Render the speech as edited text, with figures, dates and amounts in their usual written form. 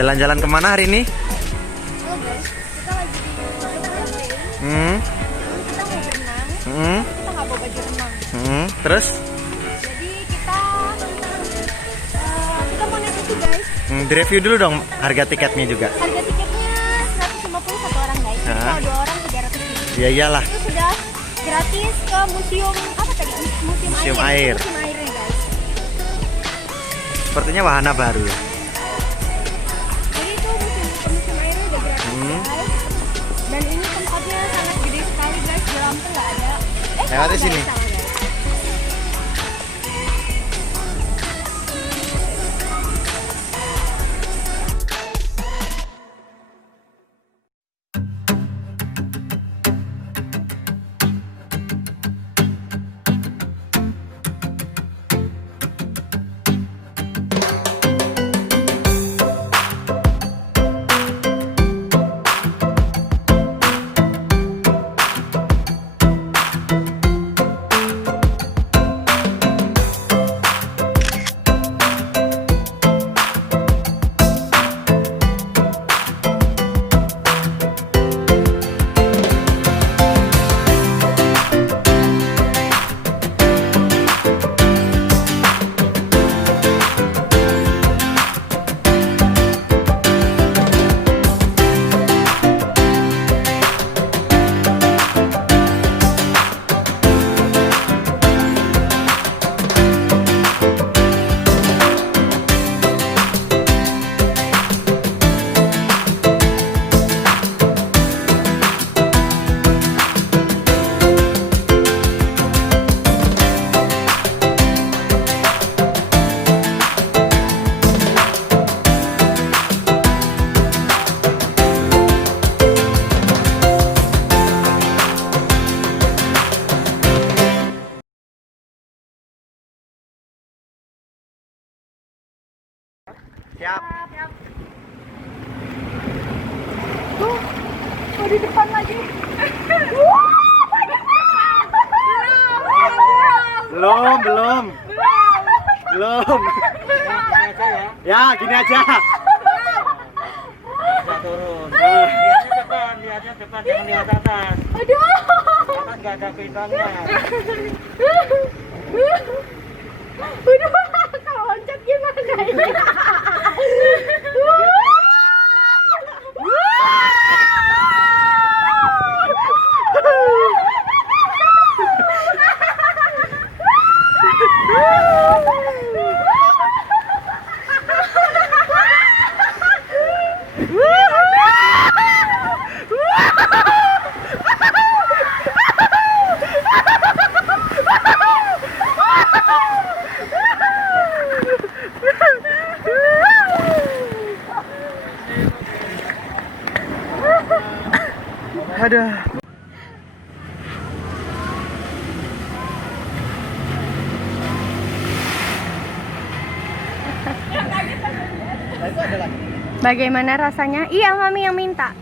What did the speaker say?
Jalan-jalan kemana hari ini? Oh guys, kita lagi di Jogja Bay. Kita mau berenang. Kita nggak bawa baju renang. Terus? Jadi kita mau naik itu guys. Direview dulu dong harga tiketnya juga. Harga tiketnya 150 satu orang guys. Jadi kalau 2 orang 300 ribu. Ya iyalah. Itu sudah gratis ke museum apa tadi? Museum air. Museum airnya guys. Sepertinya wahana baru ya. Jadi itu museum airnya udah gratis guys. Dan ini tempatnya sangat gede sekali guys. Di lampu nggak ada. Lewat di sini. Salah, guys. Siap. Tuh, di depan lagi. Belum. Ya, gini aja. Turun. Lihatnya depan, jangan lihat atas. Aduh. Atas nggak ada bintangnya. Udah, kalau loncat gimana ini? Aduh. Bagaimana rasanya? Iya, Mami yang minta.